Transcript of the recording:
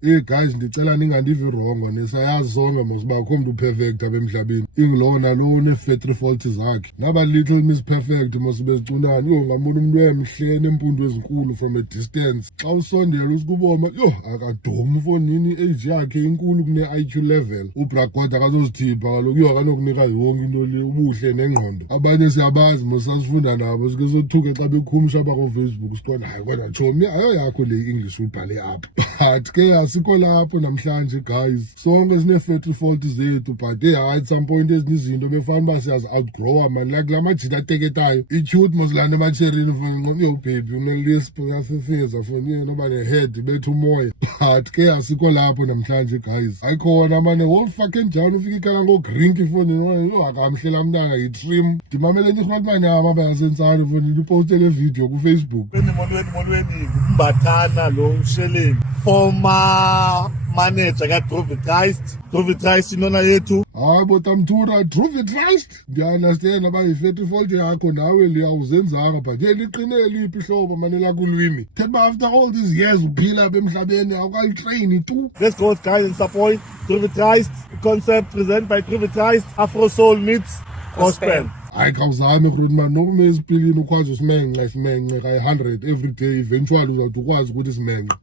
Guys, ndicela ningandivi wrong, nisayazi sonke mos uba akho mntu perfect apha emhlabeni. Ingulowo nalowo une-factory fault zakhe. Naba little miss perfect mos bezicunani. Yho, ngambona umuntu emhle enempundu ezinkulu from a distance. Xa usondela usikuboma, yho, akadomi fonini, i-age yakhe inkulu kune-IQ level. Ubragoda akazozithipha kaloku, yho, akanokunika yonke into le, ubuhle nengqondo. Abanye siyabazi mos sasifunda nabo, sike sothuke xa bekhumsha bakofacebook siqonda, hayi kodwa tshomi ayo yakho le English uyibhale apha. But ke asikho lapho namhlanje guys, sonke sine-factory fault zethu, but hayi at some point ezinye izinto befana uba siyazi-outgrowa mani, like la majita ateketayo i-cute mosilanda ematsherini foni yo baby une-lisp uyasifeza foni noba ne-head betha umoya. But ke asikho lapho namhlanje guys, ayikhona mane whole fucking down ufika ikala ngogrinki fonini, yo akamhlela mntana yi-trim. Ndimamele enye irhona manyama bayasentsane fonini uposte le video kufacebook. Molweni ngumbathana lo usheleni, former manager kaDrovitrist. Drovitrist inona yethu. Hayi botamthura, Drovitrist ndiyaunderstand aba yi-factory fault yakho nawe le awuzenzanga, but yeli iqine eliphi ihlobo mane lakulwimi. Thetha uba after all these years uphila apha emhlabeni awukalitreyini tu. Let's go guys and support Drovitrist. Concept presented by Drovitrist. Afro Soul meets gospel. Hayi khawuzame Grootman, nokume esiphilini ukwazi usimenxe ka-100 every day, eventually uzawuthi ukwazi ukuthi simenxe.